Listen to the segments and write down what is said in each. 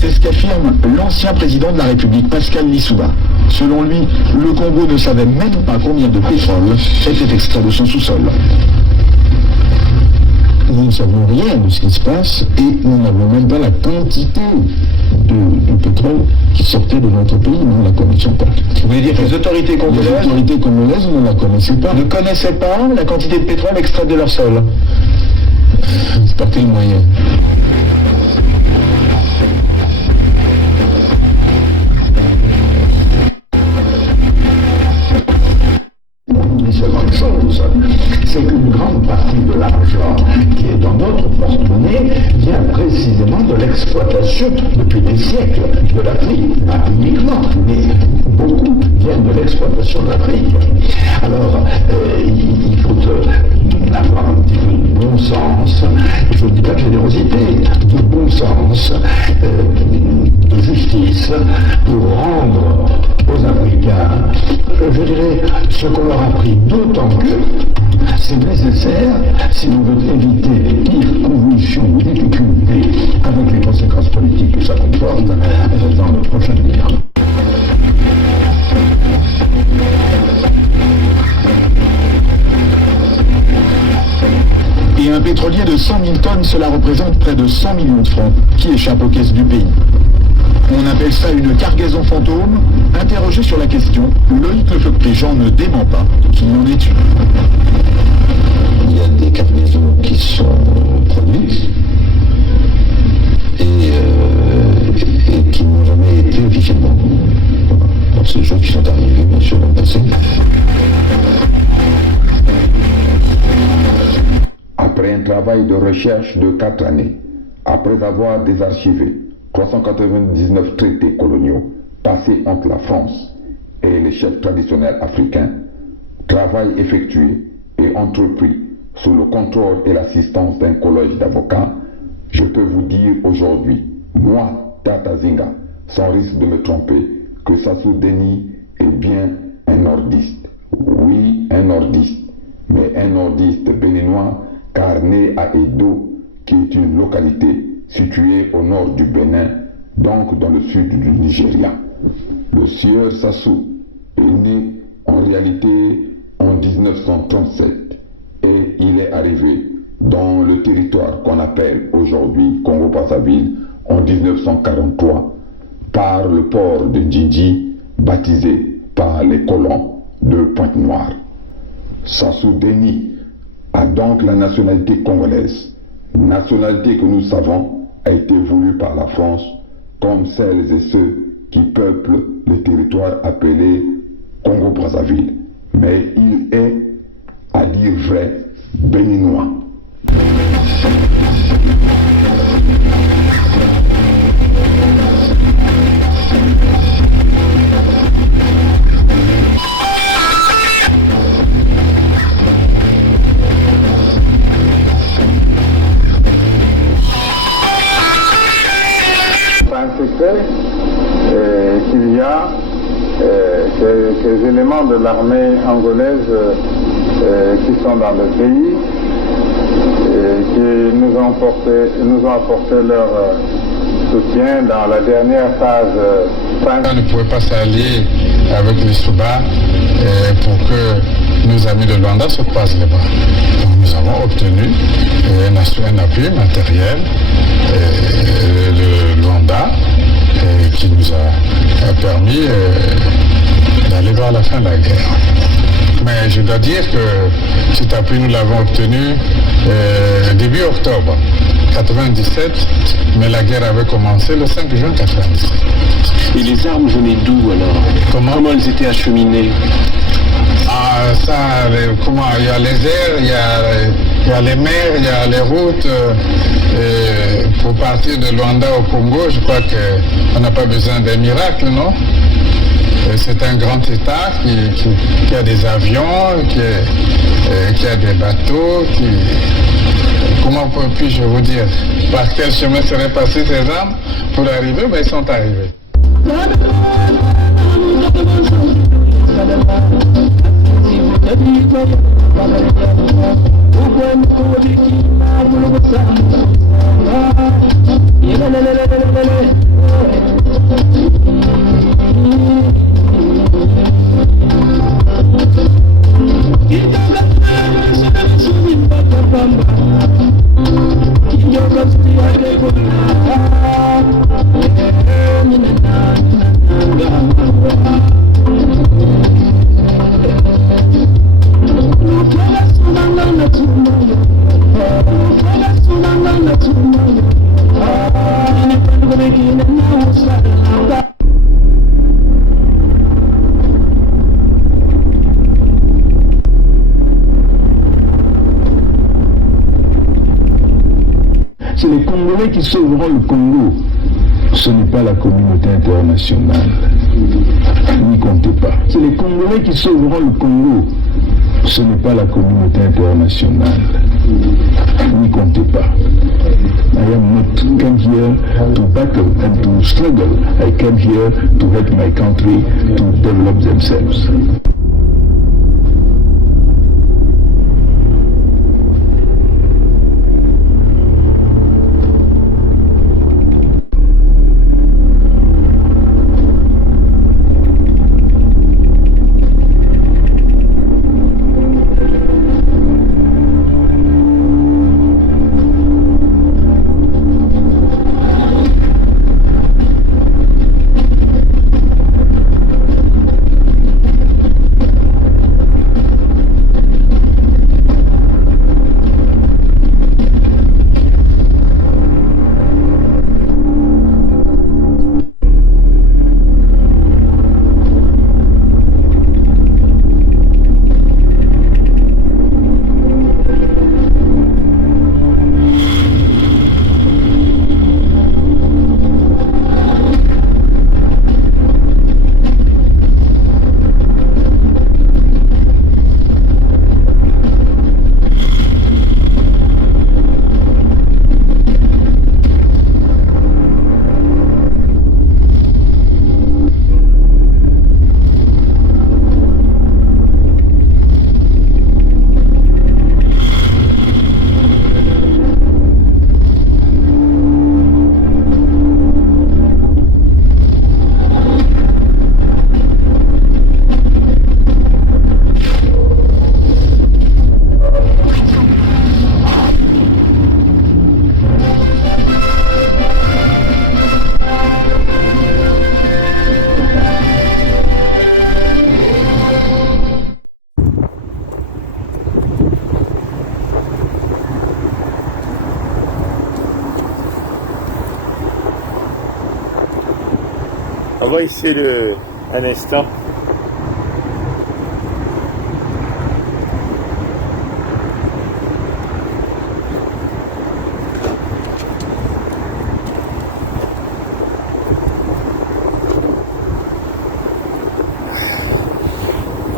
C'est ce qu'affirme l'ancien président de la République, Pascal Lissouba. Selon lui, le Congo ne savait même pas combien de pétrole était extrait de son sous-sol. Nous ne savons rien de ce qui se passe et nous n'avons même pas la quantité de pétrole qui sortait de notre pays, nous ne la connaissions pas. Vous voulez dire que les autorités congolaises ne la connaissaient pas. Ne connaissaient pas la quantité de pétrole extraite de leur sol. Par quel moyen? Une seconde chose, c'est qu'une grande partie de l'argent qui est dans notre porte-monnaie vient précisément de l'exploitation depuis des siècles de l'Afrique, pas uniquement, mais beaucoup viennent de l'exploitation de l'Afrique. Alors, il faut avoir un petit peu de bon sens, je ne dis pas de générosité, de bon sens, de justice, pour rendre aux Africains, je dirais, ce qu'on leur a pris, d'autant que c'est nécessaire si l'on veut éviter les pires convulsions ou difficultés avec les conséquences politiques que ça comporte dans le prochain avenir. Et un pétrolier de 100 000 tonnes, cela représente près de 100 millions de francs qui échappent aux caisses du pays. On appelle ça une cargaison fantôme. Interrogé sur la question, Loïc Lefebvre-Préjean ne dément pas qu'il y en ait une. Il y a des cargaisons qui sont produites et qui n'ont jamais été officiellement. Donc c'est des choses qui sont arrivées, bien sûr, dans le passé. Après un travail de recherche de 4 années, après avoir désarchivé 399 traités coloniaux passés entre la France et les chefs traditionnels africains, travail effectué et entrepris sous le contrôle et l'assistance d'un collège d'avocats, je peux vous dire aujourd'hui, moi, Tata Zinga, sans risque de me tromper, que Sassou Deni est bien un nordiste. Oui, un nordiste, mais un nordiste béninois, car né à Edo, qui est une localité située au nord du Bénin, donc dans le sud du Nigeria. Le sieur Sassou est né en réalité en 1937 et il est arrivé dans le territoire qu'on appelle aujourd'hui Congo-Brazzaville en 1943 par le port de Djindji, baptisé par les colons de Pointe-Noire. Sassou Deni a donc la nationalité congolaise, nationalité que nous savons a été voulue par la France comme celles et ceux qui peuplent le territoire appelé Congo-Brazzaville. Mais il est, à dire vrai, béninois. Qu'il y a quelques éléments de l'armée angolaise qui sont dans le pays et qui nous ont apporté leur soutien dans la dernière phase. On ne pouvait pas s'allier avec les Souba pour que nos amis de Luanda se croisent les bras. Donc nous avons obtenu un appui matériel de Luanda qui nous a permis d'aller vers la fin de la guerre. Mais je dois dire que cet appui, nous l'avons obtenu début octobre 1997, mais la guerre avait commencé le 5 juin 1997. Et les armes venaient d'où alors? Comment elles étaient acheminées? Ah, ça, il y a les airs, il y a les mers, il y a les routes. Pour partir de Luanda au Congo, je crois qu'on n'a pas besoin d'un miracle, non? C'est un grand État qui a des avions, qui a des bateaux, comment puis-je vous dire? Par quel chemin seraient passées ces armes pour arriver? Ben, ils sont arrivés. Congolais qui sauveront le Congo. Ce n'est pas la communauté internationale. N'y comptez pas. C'est les Congolais qui sauveront le Congo. Ce n'est pas la communauté internationale. N'y comptez pas. I am not come here to battle and to struggle. I came here to help my country to develop themselves. On va essayer un instant.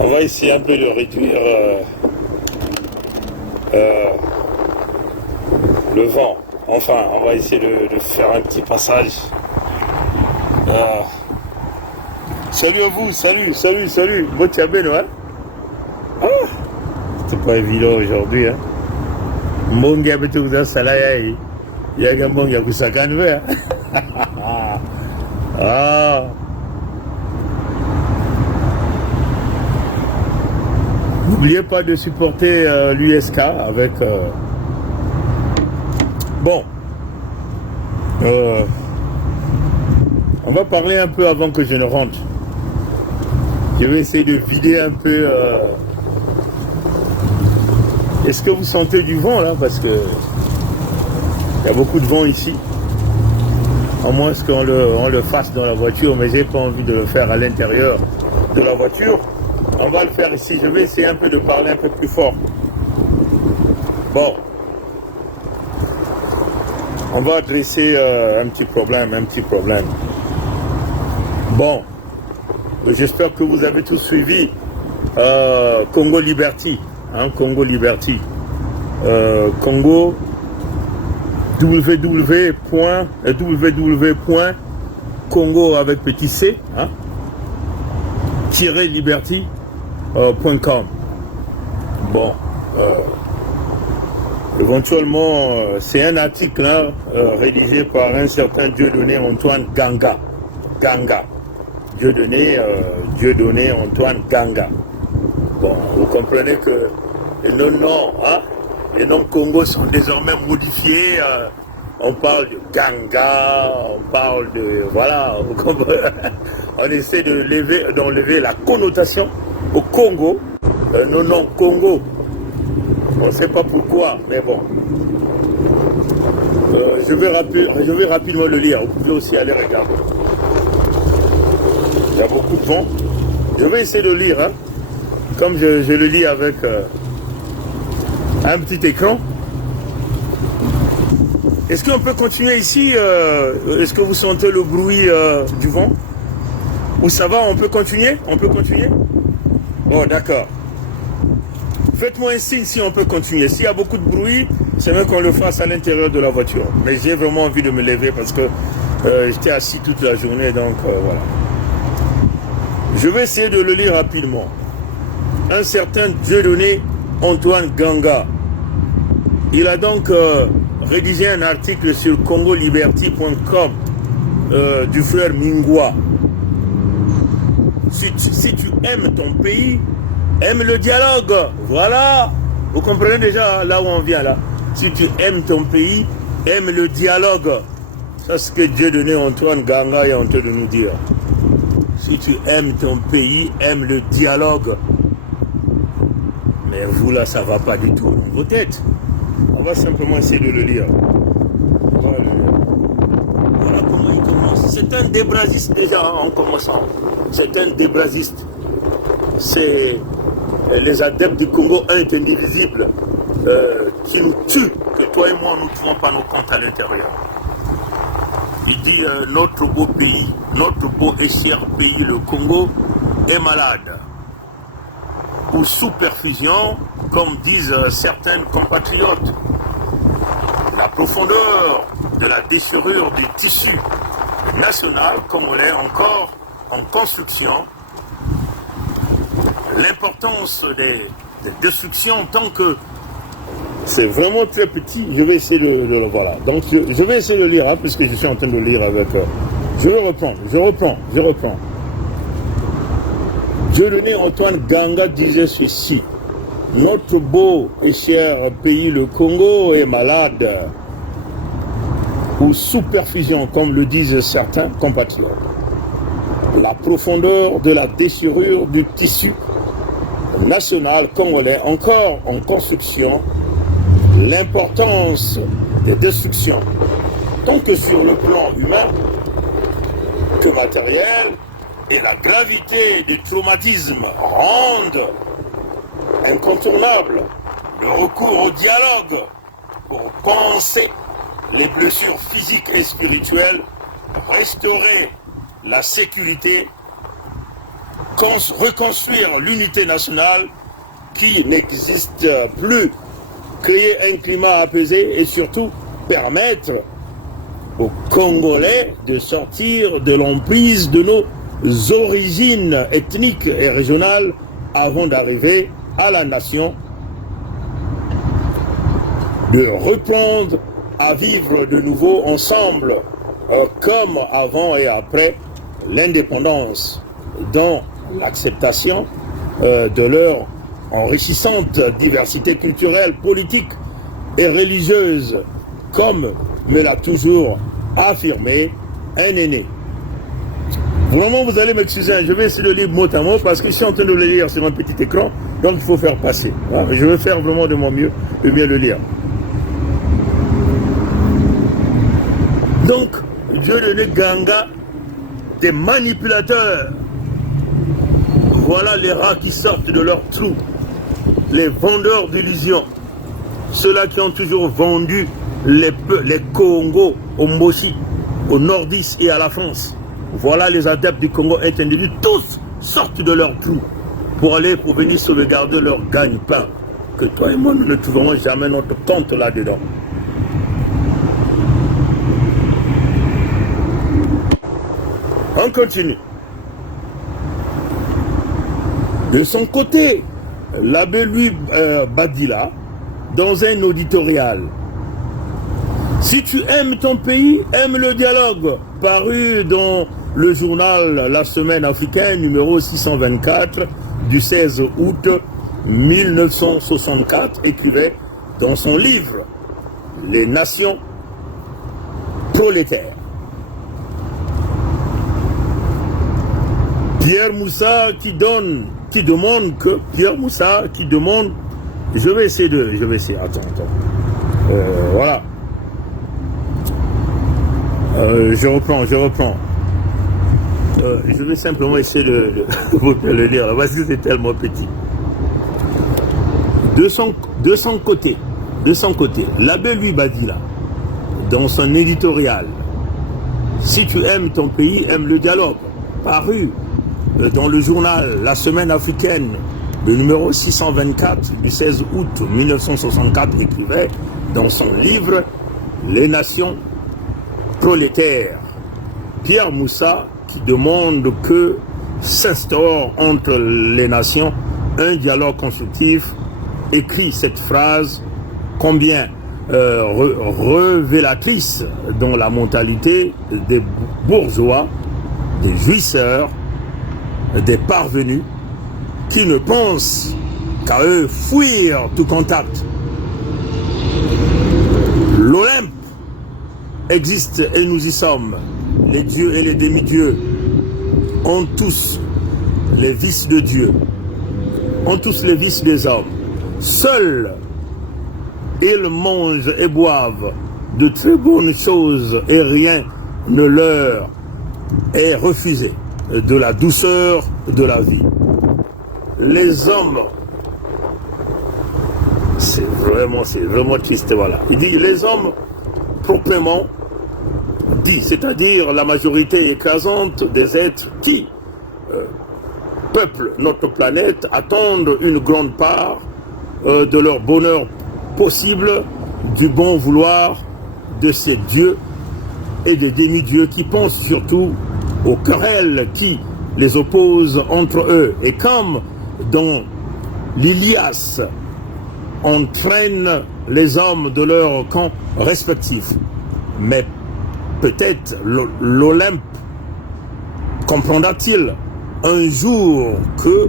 On va essayer un peu de réduire le vent. Enfin, on va essayer de faire un petit passage. Salut à vous, salut. Bon, tu as bien, ouais? Ah, c'était pas évident aujourd'hui, hein. Mon gars, tu as ça là, il y a un bon gars qui s'est calmé, hein. Ah. N'oubliez pas de supporter l'USK avec... Bon. On va parler un peu avant que je ne rentre. Je vais essayer de vider un peu... Est-ce que vous sentez du vent là? Parce que il y a beaucoup de vent ici. À moins qu'on le fasse dans la voiture, mais j'ai pas envie de le faire à l'intérieur de la voiture. On va le faire ici. Je vais essayer un peu de parler un peu plus fort. Bon. On va adresser un petit problème. Bon. J'espère que vous avez tous suivi Congo Liberty. Hein, Congo Liberty. Congo www.congo avec petit c hein, liberty.com. Bon, éventuellement, c'est un article hein, rédigé par un certain Dieudonné Antoine Ganga. Dieudonné Antoine Ganga. Bon, vous comprenez que les noms, hein, les noms Congo sont désormais modifiés. On parle de Ganga, on parle de... Voilà, on essaie d'enlever la connotation au Congo. Nos noms Congo, on ne sait pas pourquoi, mais bon. Je vais rapidement le lire, vous pouvez aussi aller regarder. Il y a beaucoup de vent. Je vais essayer de lire, hein, comme je le lis avec un petit écran. Est-ce qu'on peut continuer ici? Est-ce que vous sentez le bruit du vent? Ou ça va, on peut continuer? On peut continuer? Bon, d'accord. Faites-moi un signe si on peut continuer. S'il y a beaucoup de bruit, c'est mieux qu'on le fasse à l'intérieur de la voiture. Mais j'ai vraiment envie de me lever parce que j'étais assis toute la journée, donc voilà. Je vais essayer de le lire rapidement. Un certain Dieudonné Antoine Ganga. Il a donc rédigé un article sur congoliberty.com du frère Mingwa. Si tu aimes ton pays, aime le dialogue. Voilà. Vous comprenez déjà là où on vient là. Si tu aimes ton pays, aime le dialogue. C'est ce que Dieudonné Antoine Ganga est en train de nous dire. Si tu aimes ton pays, aime le dialogue. Mais vous là, ça va pas du tout. Vos têtes. On va simplement essayer de le lire. Voilà comment il commence. C'est un débrasiste déjà en commençant. C'est un débrasiste. C'est les adeptes du Congo indivisibles qui nous tuent, que toi et moi nous ne trouvons pas nos comptes à l'intérieur. Il dit notre beau pays, notre beau et cher pays, le Congo, est malade. Ou sous perfusion, comme disent certains compatriotes. La profondeur de la déchirure du tissu national congolais encore en construction, l'importance des destructions tant que c'est vraiment très petit, je vais essayer de le voilà. Donc je vais essayer de lire, hein, puisque je suis en train de lire avec. Je vais reprendre. Dieudonné Antoine Ganga disait ceci. Notre beau et cher pays, le Congo, est malade. Ou sous perfusion, comme le disent certains compatriotes. La profondeur de la déchirure du tissu national congolais, encore en construction, l'importance des destructions, tant que sur le plan humain que matériel, et la gravité des traumatismes rendent incontournable le recours au dialogue pour penser les blessures physiques et spirituelles, restaurer la sécurité, reconstruire l'unité nationale qui n'existe plus, créer un climat apaisé et surtout permettre aux Congolais de sortir de l'emprise de nos origines ethniques et régionales avant d'arriver à la nation, de reprendre à vivre de nouveau ensemble comme avant et après l'indépendance, dans l'acceptation de leur enrichissante diversité culturelle, politique et religieuse, comme me l'a toujours affirmé un aîné. Vraiment, vous allez m'excuser, je vais essayer de lire mot à mot parce que je suis en train de le lire sur un petit écran, donc il faut faire passer. Voilà, je vais faire vraiment de mon mieux de bien le lire. Donc, Dieudonné Ganga, des manipulateurs, voilà les rats qui sortent de leur trou, les vendeurs d'illusions, ceux-là qui ont toujours vendu les Congo au Mboshi, au Nordis et à la France. Voilà les adeptes du Congo individu, tous sortent de leur trou pour venir sauvegarder leur gagne-pain. Que toi et moi, nous ne trouverons jamais notre compte là-dedans. On continue. De son côté, l'abbé Louis Badila, dans un auditorial, si tu aimes ton pays, aime le dialogue, paru dans le journal La Semaine africaine, numéro 624, du 16 août 1964, écrivait dans son livre « Les nations prolétaires ». Pierre Moussa qui demande, je vais essayer, attends, voilà. Je reprends. Je vais simplement essayer de le lire, parce que c'est tellement petit. De son côté, l'abbé Louis Badila, dans son éditorial. Si tu aimes ton pays, aime le dialogue, paru dans le journal La Semaine africaine, le numéro 624 du 16 août 1964, écrivait dans son livre Les nations prolétaires, Pierre Moussa, qui demande que s'instaure entre les nations un dialogue constructif, écrit cette phrase combien révélatrice dans la mentalité des bourgeois, des jouisseurs, des parvenus qui ne pensent qu'à eux fuir tout contact. L'Olympe existe et nous y sommes. Les dieux et les demi-dieux ont tous les vices de Dieu, ont tous les vices des hommes. Seuls, ils mangent et boivent de très bonnes choses et rien ne leur est refusé de la douceur de la vie. Les hommes, c'est vraiment triste, voilà. Il dit les hommes proprement dit, c'est-à-dire la majorité écrasante des êtres qui peuplent notre planète, attendent une grande part de leur bonheur possible du bon vouloir de ces dieux et des demi-dieux qui pensent surtout aux querelles qui les opposent entre eux. Et comme dans l'Ilias entraîne les hommes de leur camp respectif, mais peut-être l'Olympe comprendra-t-il un jour que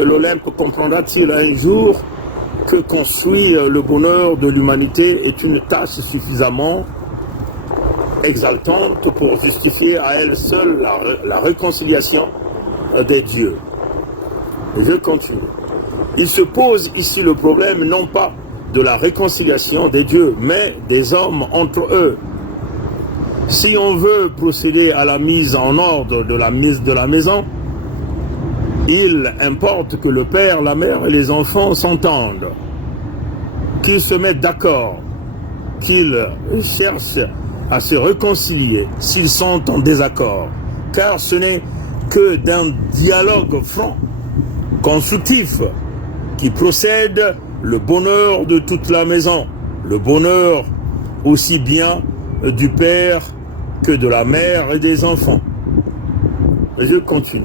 l'Olympe comprendra-t-il un jour que construire le bonheur de l'humanité est une tâche suffisamment exaltante pour justifier à elle seule la réconciliation des dieux. Et je continue. Il se pose ici le problème non pas de la réconciliation des dieux, mais des hommes entre eux. Si on veut procéder à la mise en ordre de la maison, il importe que le père, la mère et les enfants s'entendent, qu'ils se mettent d'accord, qu'ils cherchent à se réconcilier s'ils sont en désaccord, car ce n'est que d'un dialogue franc, constructif, qui procède le bonheur de toute la maison, le bonheur aussi bien du père que de la mère et des enfants. Je continue.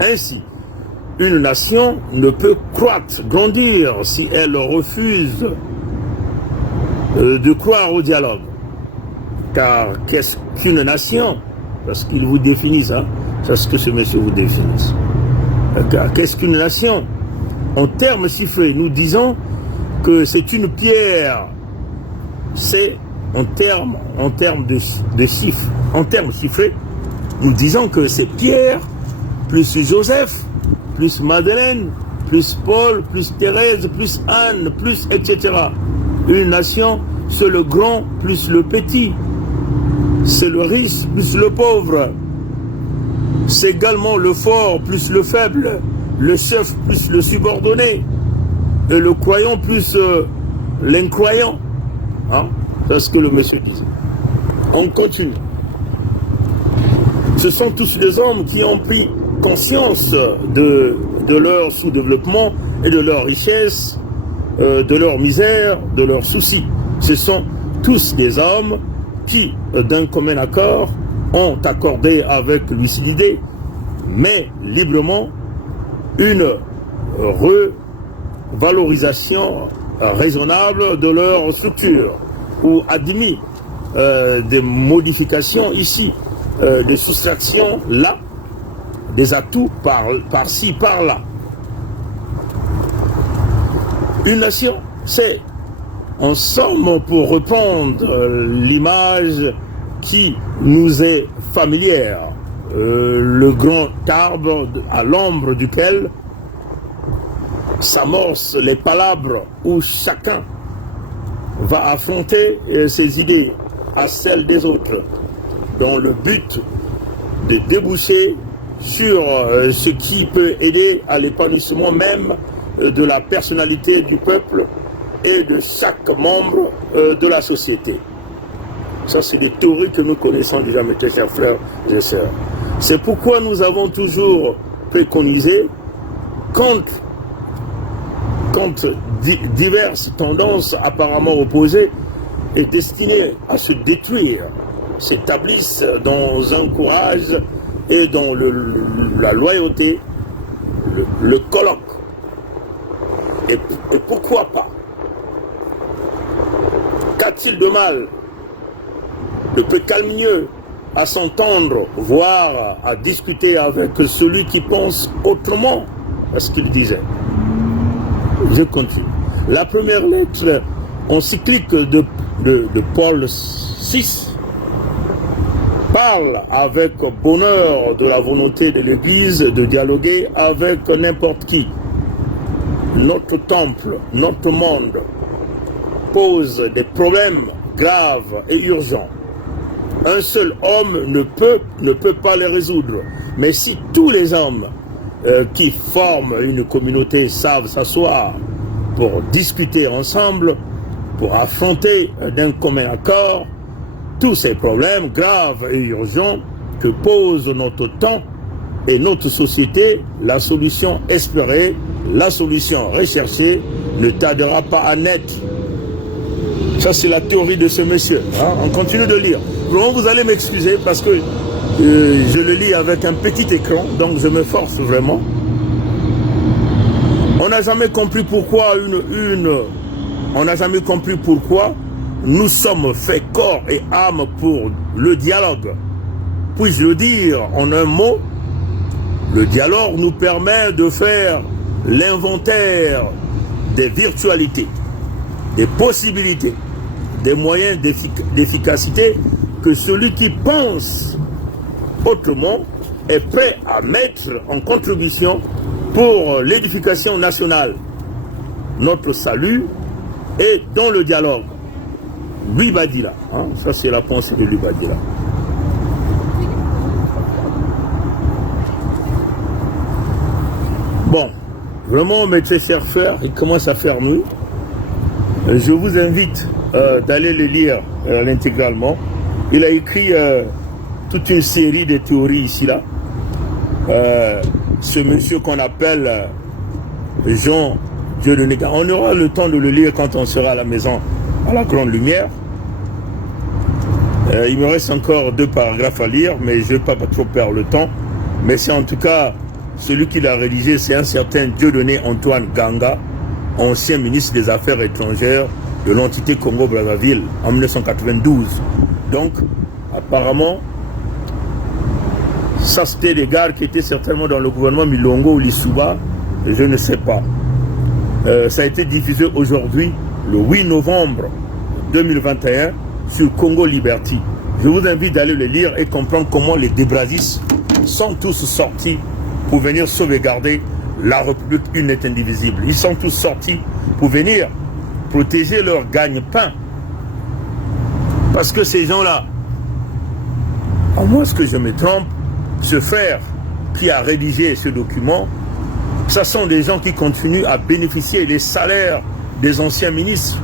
Ainsi, une nation ne peut croître, grandir si elle refuse de croire au dialogue. Car qu'est-ce qu'une nation? Parce qu'il vous définit ça, c'est ce que ce monsieur vous définit. Car qu'est-ce qu'une nation? En termes chiffrés, nous disons que c'est une pierre. C'est en termes de chiffres. En termes chiffrés, nous disons que c'est Pierre, plus Joseph, plus Madeleine, plus Paul, plus Thérèse, plus Anne, plus etc. Une nation, c'est le grand plus le petit. C'est le riche plus le pauvre. C'est également le fort plus le faible, le chef plus le subordonné, et le croyant plus l'incroyant. Hein? C'est ce que le monsieur dit. On continue. Ce sont tous des hommes qui ont pris conscience de leur sous-développement et de leur richesse, de leur misère, de leurs soucis. Ce sont tous des hommes qui, d'un commun accord, ont accordé avec lucidité, mais librement, une revalorisation raisonnable de leur structure, ou admis des modifications ici, des soustractions là, des atouts par-ci, par-là. Une nation, c'est, en somme, pour reprendre l'image qui nous est familière, le grand arbre à l'ombre duquel s'amorcent les palabres où chacun va affronter ses idées à celles des autres, dans le but de déboucher sur ce qui peut aider à l'épanouissement même de la personnalité du peuple et de chaque membre de la société. Ça, c'est des théories que nous connaissons déjà, mes très chers frères et sœurs. C'est pourquoi nous avons toujours préconisé, contre diverses tendances apparemment opposées et destinées à se détruire, s'établissent dans un courage et dans la loyauté, le colloque. Et pourquoi pas? Qu'a-t-il de mal, de peu calmieux, à s'entendre, voire à discuter avec celui qui pense autrement à ce qu'il disait? Je continue. La première lettre encyclique de Paul VI parle avec bonheur de la volonté de l'Église de dialoguer avec n'importe qui. Notre temple, notre monde pose des problèmes graves et urgents. Un seul homme ne peut pas les résoudre. Mais si tous les hommes qui forment une communauté savent s'asseoir pour discuter ensemble, pour affronter d'un commun accord tous ces problèmes graves et urgents que pose notre temps et notre société, la solution espérée, la solution recherchée ne tardera pas à naître. Ça, c'est la théorie de ce monsieur. Hein? On continue de lire. Vraiment, vous allez m'excuser parce que je le lis avec un petit écran, donc je me force vraiment. On n'a jamais compris pourquoi on n'a jamais compris pourquoi nous sommes faits corps et âme pour le dialogue. Puis-je le dire en un mot, le dialogue nous permet de faire l'inventaire des virtualités, des possibilités, des moyens d'efficacité que celui qui pense autrement est prêt à mettre en contribution pour l'édification nationale. Notre salut est dans le dialogue. Louis Badila, hein? Ça c'est la pensée de Louis Badila. Bon, vraiment mes très chers frères, il commence à faire nuit. Je vous invite d'aller le lire l'intégralement. Il a écrit toute une série de théories ici là. Ce monsieur qu'on appelle Jean Dieudonné. On aura le temps de le lire quand on sera à la maison à la grande lumière. Il me reste encore 2 paragraphes à lire, mais je ne vais pas trop perdre le temps. Mais c'est en tout cas celui qui l'a rédigé, c'est un certain Dieudonné Antoine Ganga, ancien ministre des Affaires étrangères de l'entité Congo-Brazzaville en 1992. Donc, apparemment, ça c'était des gars qui étaient certainement dans le gouvernement Milongo ou Lissouba, je ne sais pas. Ça a été diffusé aujourd'hui, le 8 novembre 2021, sur Congo Liberty. Je vous invite d'aller le lire et comprendre comment les débrazistes sont tous sortis pour venir sauvegarder la République une et indivisible. Ils sont tous sortis pour venir protéger leur gagne-pain. Parce que ces gens-là, à moins que je me trompe, ce frère qui a rédigé ce document, ce sont des gens qui continuent à bénéficier des salaires des anciens ministres.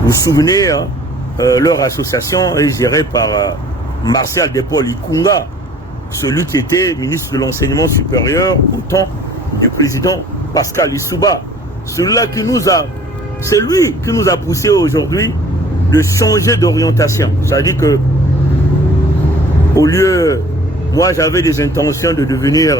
Vous vous souvenez, hein, leur association est gérée par Martial Paul Ikunga, celui qui était ministre de l'enseignement supérieur au temps du président Pascal Lissouba. Celui-là qui nous a, c'est lui qui nous a poussé aujourd'hui de changer d'orientation. C'est-à-dire que, au lieu, moi j'avais des intentions de devenir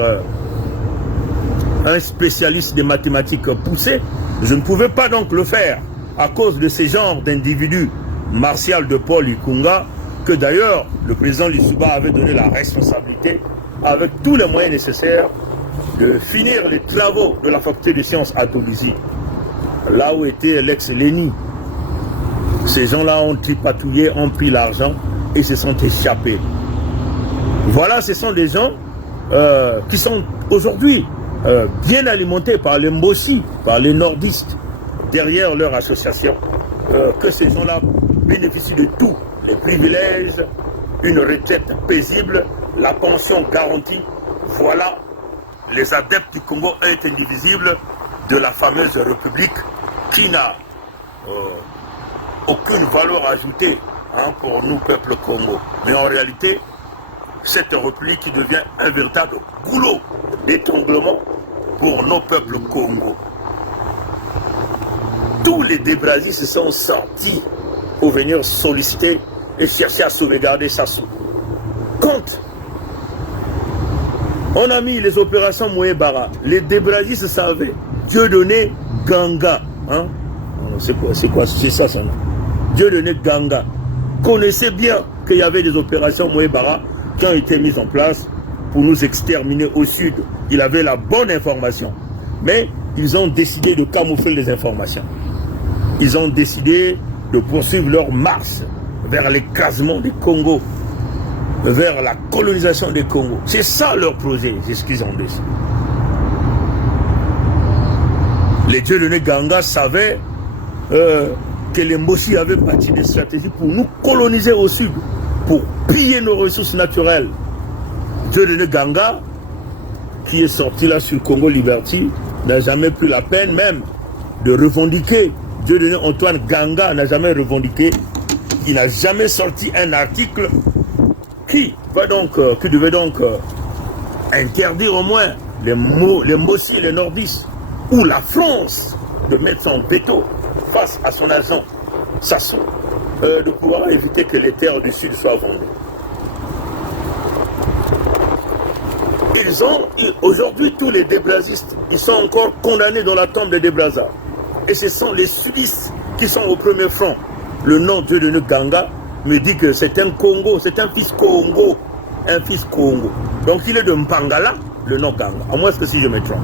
un spécialiste des mathématiques poussées, je ne pouvais pas donc le faire à cause de ces genres d'individus, Martial Paul Ikunga, que d'ailleurs le président Lissouba avait donné la responsabilité, avec tous les moyens nécessaires, de finir les travaux de la faculté de sciences à Toulouse, là où était l'ex-Léni. Ces gens-là ont tripatouillé, ont pris l'argent et se sont échappés. Voilà, ce sont des gens qui sont aujourd'hui bien alimentés par les Mbossi, par les nordistes, derrière leur association, que ces gens-là bénéficient de tout, les privilèges, une retraite paisible, la pension garantie. Voilà, les adeptes du Congo est indivisible, de la fameuse République qui n'a aucune valeur ajoutée pour nous, peuple Congo. Mais en réalité, cette République qui devient un véritable goulot d'étranglement pour nos peuples Congo. Tous les débrasis se sont sortis pour venir solliciter et chercher à sauvegarder Sassou. Quand on a mis les opérations Moué-Bara, les débrasis se savaient. Dieudonné Ganga. Hein? C'est ça son nom. Dieudonné Ganga connaissait bien qu'il y avait des opérations Moué-Bara qui ont été mises en place pour nous exterminer au sud. Il avait la bonne information. Mais ils ont décidé de camoufler les informations. Ils ont décidé de poursuivre leur marche vers l'écrasement des Congos, vers la colonisation des Congos. C'est ça leur projet, c'est ce qu'ils ont dit. Les Dieudonné Ganga savaient que les Mbossi avaient bâti des stratégies pour nous coloniser au sud, pour piller nos ressources naturelles. Dieudonné Ganga, qui est sorti là sur Congo Liberty, n'a jamais pris la peine même de revendiquer. Dieudonné Antoine Ganga n'a jamais revendiqué. Il n'a jamais sorti un article qui devait donc interdire au moins les Mbossi et les Nordistes, ou la France de mettre son veto face à son agent Sassou, de pouvoir éviter que les terres du Sud soient vendues. Aujourd'hui, tous les débrasistes, ils sont encore condamnés dans la tombe des débrasards. Et ce sont les Sudistes qui sont au premier front. Le nom de Dieudonné Ganga me dit que c'est un Congo, c'est un fils Congo. Un fils Congo. Donc il est de Mpangala, le nom Ganga. À moins que si je me trompe.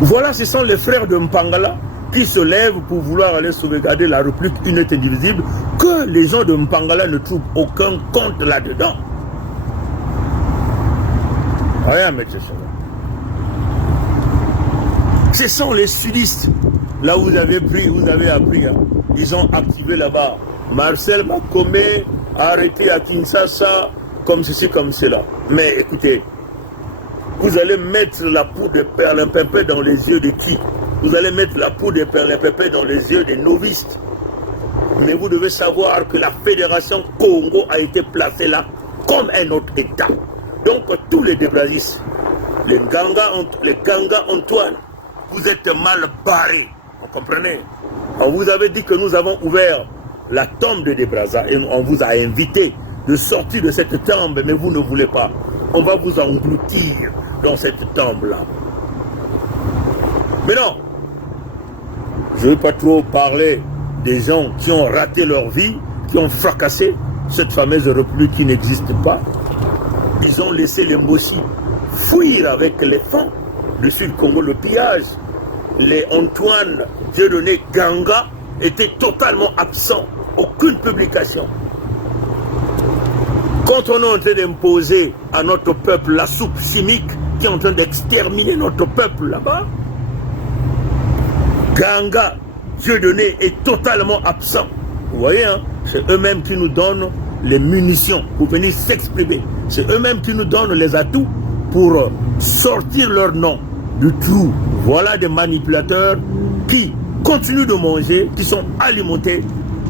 Voilà, ce sont les frères de Mpangala qui se lèvent pour vouloir aller sauvegarder la République unite et indivisible, que les gens de Mpangala ne trouvent aucun compte là-dedans. Rien, M. Chechela. Ce sont les sudistes. Là où vous avez appris, hein. Ils ont activé là-bas. Marcel Makomé arrêté à Kinshasa, comme ceci, comme cela. Mais écoutez, vous allez mettre la poudre de perlimpinpin dans les yeux de qui? Vous allez mettre la poudre de perlimpinpin dans les yeux des novices. Mais vous devez savoir que la Fédération Congo a été placée là comme un autre État. Donc tous les débrasistes, les Ganga Antoine, vous êtes mal barrés. Vous comprenez? On vous avait dit que nous avons ouvert la tombe de Débraza et on vous a invité de sortir de cette tombe, mais vous ne voulez pas. On va vous engloutir dans cette tombe-là. Mais non, je ne vais pas trop parler des gens qui ont raté leur vie, qui ont fracassé cette fameuse république qui n'existe pas. Ils ont laissé les Mbossi fuir avec les fonds du Sud-Congo, le pillage. Les Antoine Dieudonné Ganga étaient totalement absents, aucune publication. Quand on est en train d'imposer à notre peuple la soupe chimique qui est en train d'exterminer notre peuple là-bas, Ganga Dieudonné est totalement absent. Vous voyez, hein, c'est eux-mêmes qui nous donnent les munitions pour venir s'exprimer. C'est eux-mêmes qui nous donnent les atouts pour sortir leur nom du trou. Voilà des manipulateurs qui continuent de manger, qui sont alimentés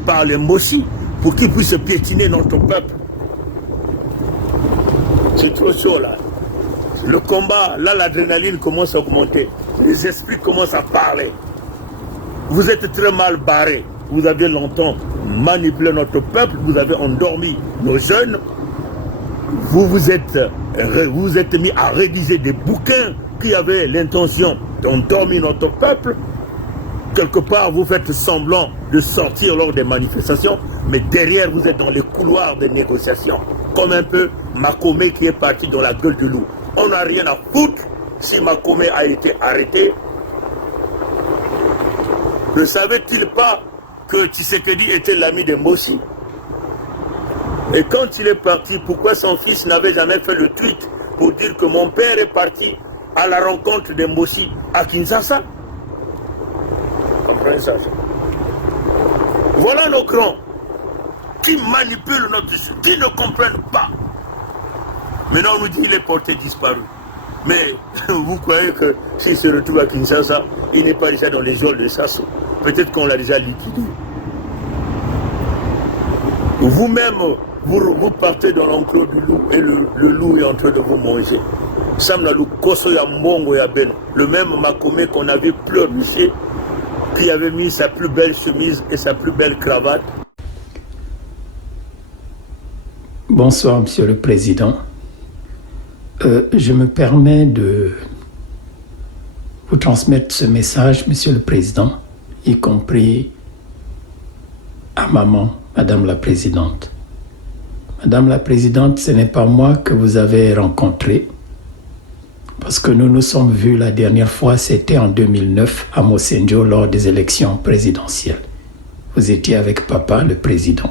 par les Mbossi pour qu'ils puissent piétiner notre peuple. C'est trop chaud là. Le combat, là l'adrénaline commence à augmenter. Les esprits commencent à parler. Vous êtes très mal barrés. Vous avez longtemps manipulé notre peuple, vous avez endormi nos jeunes. Vous vous êtes mis à réviser des bouquins qui avaient l'intention d'endormir notre peuple. Quelque part, vous faites semblant de sortir lors des manifestations, mais derrière, vous êtes dans les couloirs des négociations. Comme un peu Makomé qui est parti dans la gueule du loup. On n'a rien à foutre si Makomé a été arrêté. Ne savait-il pas que Tshisekedi était l'ami de Mbossi? Et quand il est parti, pourquoi son fils n'avait jamais fait le tweet pour dire que mon père est parti à la rencontre de Mbossi à Kinshasa? Comprenez ça? Voilà nos grands qui manipulent notre justice, qui ne comprennent pas. Maintenant on nous dit qu'il est porté disparu. Mais vous croyez que s'il se retrouve à Kinshasa, il n'est pas déjà dans les geôles de Sasso? Peut-être qu'on l'a déjà liquidé. Vous-même, vous partez dans l'enclos du loup et le loup est en train de vous manger. Le même Makomé qu'on avait pleurnifié, qui avait mis sa plus belle chemise et sa plus belle cravate. Bonsoir, Monsieur le Président. Je me permets de vous transmettre ce message, Monsieur le Président, y compris à maman, Madame la Présidente. Madame la Présidente, ce n'est pas moi que vous avez rencontré, parce que nous nous sommes vus la dernière fois, c'était en 2009 à Mosenjo lors des élections présidentielles. Vous étiez avec papa, le président.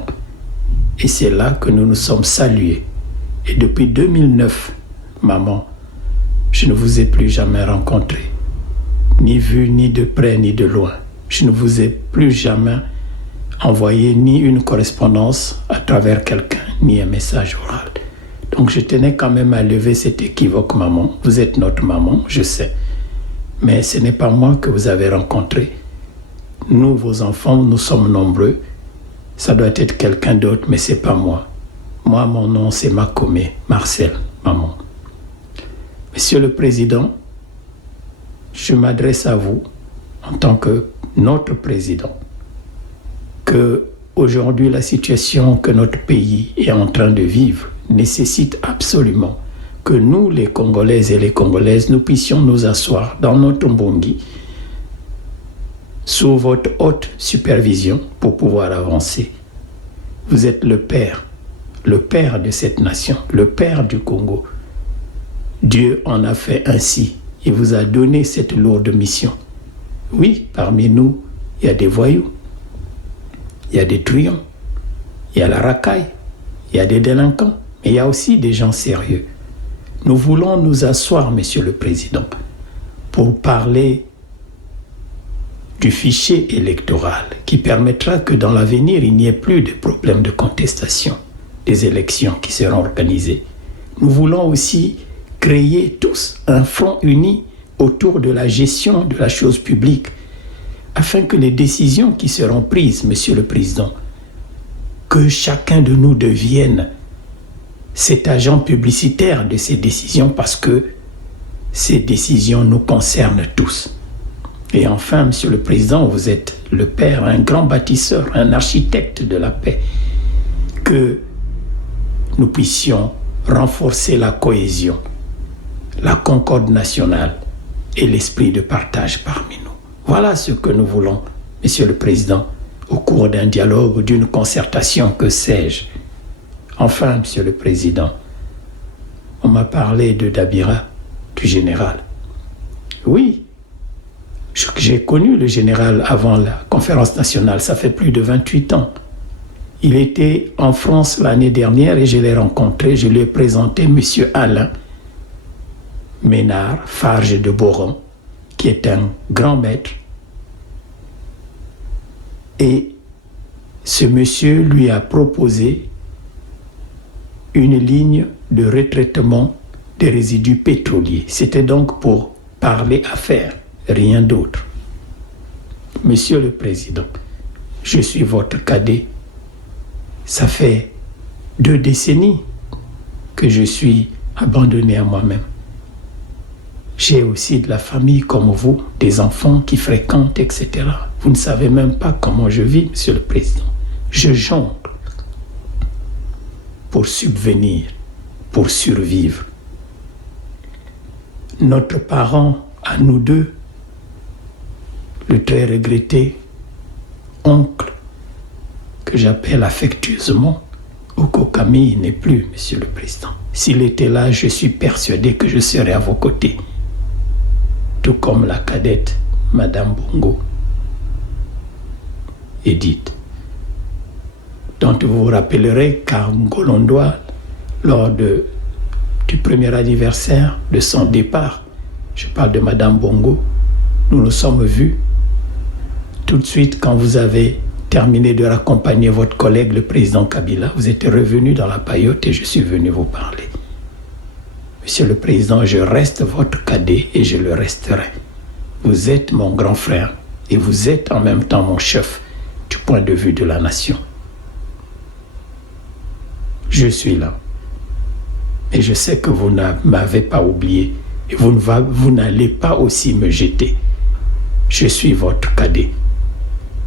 Et c'est là que nous nous sommes salués. Et depuis 2009, maman, je ne vous ai plus jamais rencontré, ni vu ni de près ni de loin. Je ne vous ai plus jamais envoyé ni une correspondance à travers quelqu'un, ni un message oral. Donc je tenais quand même à lever cet équivoque, maman. Vous êtes notre maman, je sais. Mais ce n'est pas moi que vous avez rencontré. Nous, vos enfants, nous sommes nombreux. Ça doit être quelqu'un d'autre, mais c'est pas moi. Moi, mon nom, c'est Makomé, Marcel, maman. Monsieur le Président, je m'adresse à vous en tant que notre président, que aujourd'hui la situation que notre pays est en train de vivre nécessite absolument que nous, les Congolaises et les Congolaises, nous puissions nous asseoir dans notre mbongi sous votre haute supervision pour pouvoir avancer. Vous êtes le père de cette nation, le père du Congo. Dieu en a fait ainsi. Il vous a donné cette lourde mission. Oui, parmi nous, il y a des voyous, il y a des truands, il y a la racaille, il y a des délinquants, mais il y a aussi des gens sérieux. Nous voulons nous asseoir, Monsieur le Président, pour parler du fichier électoral qui permettra que dans l'avenir, il n'y ait plus de problème de contestation des élections qui seront organisées. Nous voulons aussi créer tous un front uni autour de la gestion de la chose publique afin que les décisions qui seront prises, Monsieur le Président, que chacun de nous devienne cet agent publicitaire de ces décisions parce que ces décisions nous concernent tous. Et enfin, Monsieur le Président, vous êtes le père, un grand bâtisseur, un architecte de la paix. Que nous puissions renforcer la cohésion, la concorde nationale et l'esprit de partage parmi nous. Voilà ce que nous voulons, Monsieur le Président, au cours d'un dialogue ou d'une concertation, que sais-je. Enfin, Monsieur le Président, on m'a parlé de Dabira, du général. Oui, j'ai connu le général avant la conférence nationale, ça fait plus de 28 ans. Il était en France l'année dernière et je l'ai rencontré, je lui ai présenté M. Alain Ménard, Farge de Boron, qui est un grand maître. Et ce monsieur lui a proposé une ligne de retraitement des résidus pétroliers. C'était donc pour parler affaires, rien d'autre. Monsieur le Président, je suis votre cadet. Ça fait 2 décennies que je suis abandonné à moi-même. J'ai aussi de la famille comme vous, des enfants qui fréquentent, etc. Vous ne savez même pas comment je vis, Monsieur le Président. Je jongle pour subvenir, pour survivre. Notre parent, à nous deux, le très regretté oncle, que j'appelle affectueusement Okokami, n'est plus, Monsieur le Président. S'il était là, je suis persuadé que je serais à vos côtés. Tout comme la cadette, Madame Bongo, Edith, dont vous vous rappellerez qu'à Ngolondoa, lors du premier anniversaire de son départ, je parle de Madame Bongo, nous nous sommes vus tout de suite quand vous avez terminé de raccompagner votre collègue, le président Kabila. Vous êtes revenu dans la paillote et je suis venu vous parler. Monsieur le Président, je reste votre cadet et je le resterai. Vous êtes mon grand frère et vous êtes en même temps mon chef du point de vue de la nation. Je suis là. Et je sais que vous ne m'avez pas oublié et vous n'allez pas aussi me jeter. Je suis votre cadet.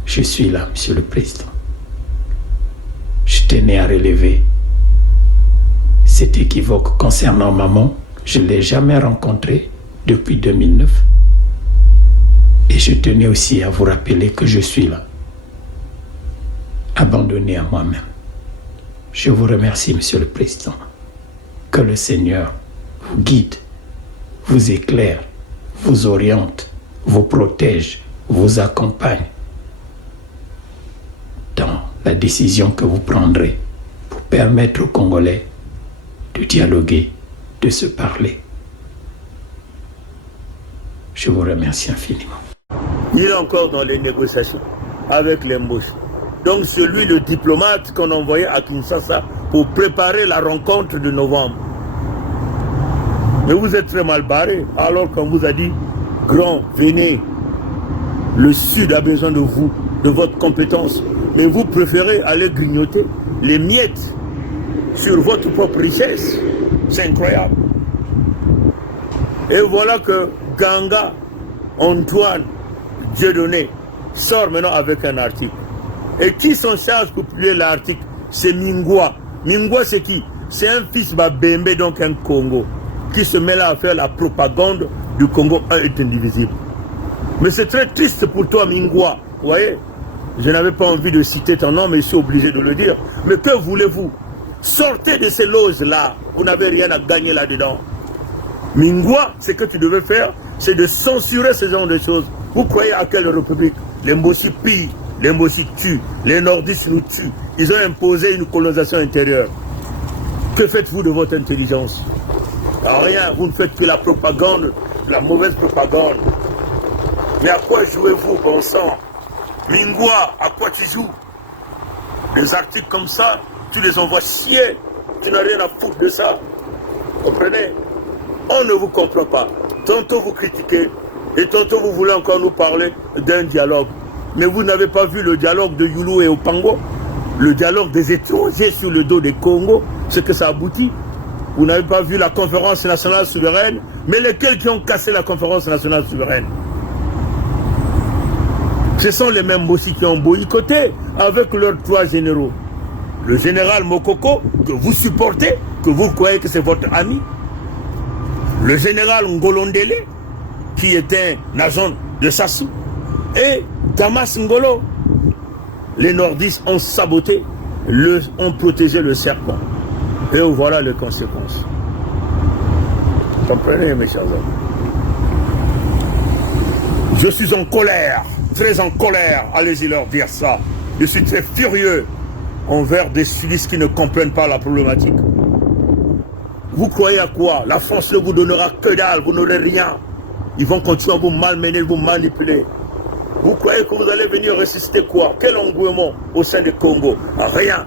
Je suis là, Monsieur le Président. Je tenais à relever cet équivoque concernant maman. Je ne l'ai jamais rencontrée depuis 2009. Et je tenais aussi à vous rappeler que je suis là, abandonné à moi-même. Je vous remercie, Monsieur le Président. Que le Seigneur vous guide, vous éclaire, vous oriente, vous protège, vous accompagne dans la décision que vous prendrez pour permettre aux Congolais de dialoguer, de se parler. Je vous remercie infiniment. Il est encore dans les négociations avec les Mboshi. Donc c'est lui le diplomate qu'on envoyait à Kinshasa pour préparer la rencontre de novembre. Mais vous êtes très mal barré, alors qu'on vous a dit, grand, venez, le Sud a besoin de vous, de votre compétence. Mais vous préférez aller grignoter les miettes sur votre propre richesse. C'est incroyable. Et voilà que Ganga, Antoine Dieudonné, sort maintenant avec un article. Et qui s'en charge pour publier l'article? C'est Mingwa. Mingwa, c'est qui? C'est un fils Babembe, donc un Congo, qui se met là à faire la propagande du Congo un est indivisible. Mais c'est très triste pour toi, Mingwa. Vous voyez, je n'avais pas envie de citer ton nom, mais je suis obligé de le dire. Mais que voulez-vous? Sortez de ces loges-là. Vous n'avez rien à gagner là-dedans. Mingwa, ce que tu devais faire, c'est de censurer ce genre de choses. Vous croyez à quelle république? Les Mbossi pillent, les Mbossi tuent, les Nordistes nous tuent. Ils ont imposé une colonisation intérieure. Que faites-vous de votre intelligence? Rien, vous ne faites que la propagande, la mauvaise propagande. Mais à quoi jouez-vous, bon sang? Mingwa, à quoi tu joues? Des articles comme ça, tu les envoies chier. Tu n'as rien à foutre de ça. Comprenez? On ne vous comprend pas. Tantôt vous critiquez, et tantôt vous voulez encore nous parler d'un dialogue. Mais vous n'avez pas vu le dialogue de Youlou et Opango? Le dialogue des étrangers sur le dos des Congo, ce que ça aboutit. Vous n'avez pas vu la conférence nationale souveraine? Mais lesquels qui ont cassé la conférence nationale souveraine? Ce sont les mêmes aussi qui ont boycotté avec leurs trois généraux. Le général Mokoko, que vous supportez, que vous croyez que c'est votre ami. Le général Ngolondele, qui était un agent de Sassou. Et Damas Ngolo. Les nordistes ont saboté, ont protégé le serpent. Et voilà les conséquences. Comprenez, mes chers amis? Je suis en colère, très en colère. Allez-y leur dire ça. Je suis très furieux envers des Sudistes qui ne comprennent pas la problématique. Vous croyez à quoi? La France ne vous donnera que dalle, vous n'aurez rien. Ils vont continuer à vous malmener, vous manipuler. Vous croyez que vous allez venir ressusciter quoi? Quel engouement au sein du Congo? Rien.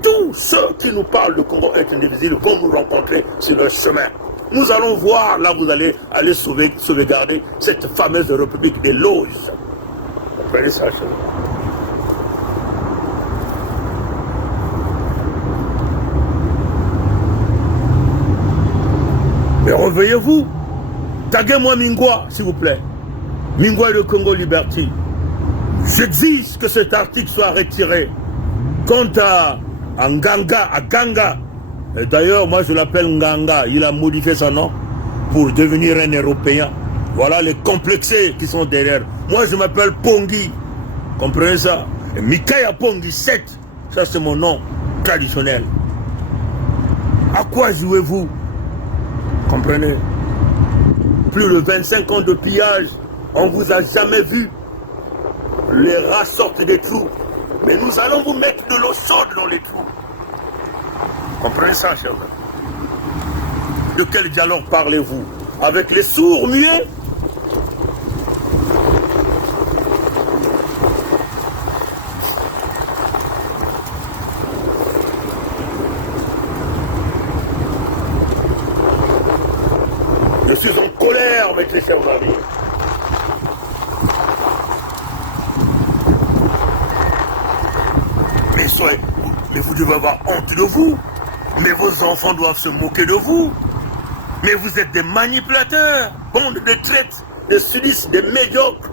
Tous ceux qui nous parlent de Congo est indivisible vont nous rencontrer sur leur chemin. Nous allons voir, là vous allez sauvegarder cette fameuse république des loges. Vous comprenez ça, chez vous? Mais réveillez-vous. Taguez-moi Mingwa, s'il vous plaît. Mingwa et le Congo Liberty. J'exige que cet article soit retiré. Quant à Nganga, à Ganga, d'ailleurs, moi je l'appelle Nganga, il a modifié son nom pour devenir un Européen. Voilà les complexés qui sont derrière. Moi je m'appelle Pongi. Comprenez ça? Et Mikaya Pongi 7, ça c'est mon nom traditionnel. À quoi jouez-vous? Comprenez? Plus de 25 ans de pillage, on ne vous a jamais vu. Les rats sortent des trous. Mais nous allons vous mettre de l'eau chaude dans les trous. Comprenez ça, cher? De quel dialogue parlez-vous? Avec les sourds muets? suis en colère, mes très chers amis. Mais vous devez avoir honte de vous. Mais vos enfants doivent se moquer de vous. Mais vous êtes des manipulateurs, bande de traites, de sudistes, des médiocres.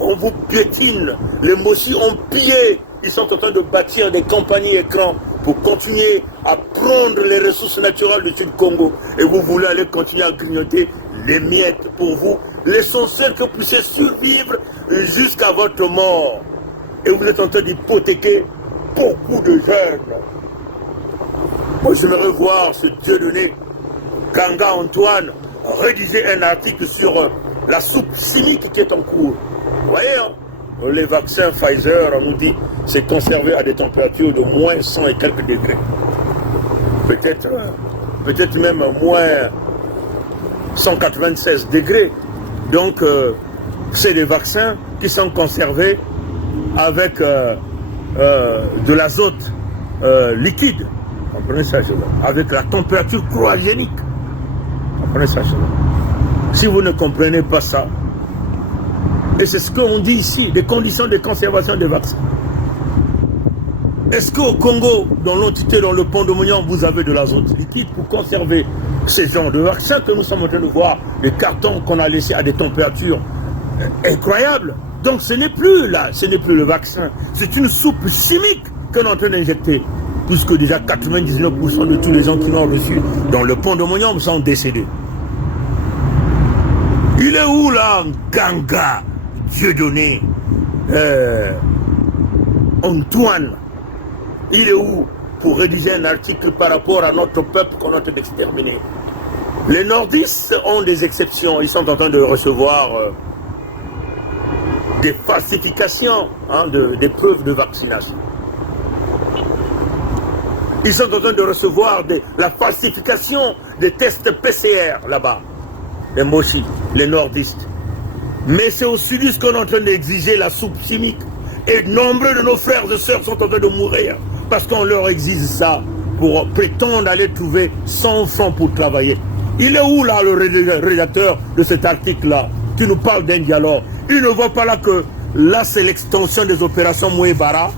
On vous piétine. Les Mossi ont pillé. Ils sont en train de bâtir des compagnies écrans pour continuer à prendre les ressources naturelles du Sud-Congo. Et vous voulez aller continuer à grignoter les miettes pour vous. L'essentiel que vous puissiez survivre jusqu'à votre mort. Et vous êtes en train d'hypothéquer beaucoup de jeunes. Moi, j'aimerais voir ce Dieudonné, Ganga Antoine, rédiger un article sur la soupe chimique qui est en cours. Vous voyez, hein, les vaccins Pfizer, on nous dit, c'est conservé à des températures de moins 100 et quelques degrés. Peut-être même moins 196 degrés. Donc, c'est des vaccins qui sont conservés avec de l'azote liquide. Comprenez ça, avec la température cryogénique. Comprenez ça, si vous ne comprenez pas ça, et c'est ce qu'on dit ici, des conditions de conservation des vaccins. Est-ce qu'au Congo, dans l'entité, dans le pont de Mounian, vous avez de l'azote liquide pour conserver ces genres de vaccins que nous sommes en train de voir, des cartons qu'on a laissés à des températures incroyables? Donc ce n'est plus là, ce n'est plus le vaccin, c'est une soupe chimique qu'on est en train d'injecter. Puisque déjà 99% de tous les gens qui l'ont reçu dans le pont de Mounian sont décédés. Il est où là, Ganga, Dieudonné, Antoine? Il est où pour rédiger un article par rapport à notre peuple qu'on est en train d'exterminer? Les nordistes ont des exceptions, ils sont en train de recevoir des falsifications, hein, des preuves de vaccination. Ils sont en train de recevoir la falsification des tests PCR là-bas. Les Mossi, les nordistes. Mais c'est au sudiste qu'on est en train d'exiger la soupe chimique. Et nombreux de nos frères et sœurs sont en train de mourir parce qu'on leur exige ça pour prétendre aller trouver 100 francs pour travailler. Il est où là le rédacteur de cet article-là qui nous parle d'un dialogue? Il ne voit pas là que là c'est l'extension des opérations Mouébara.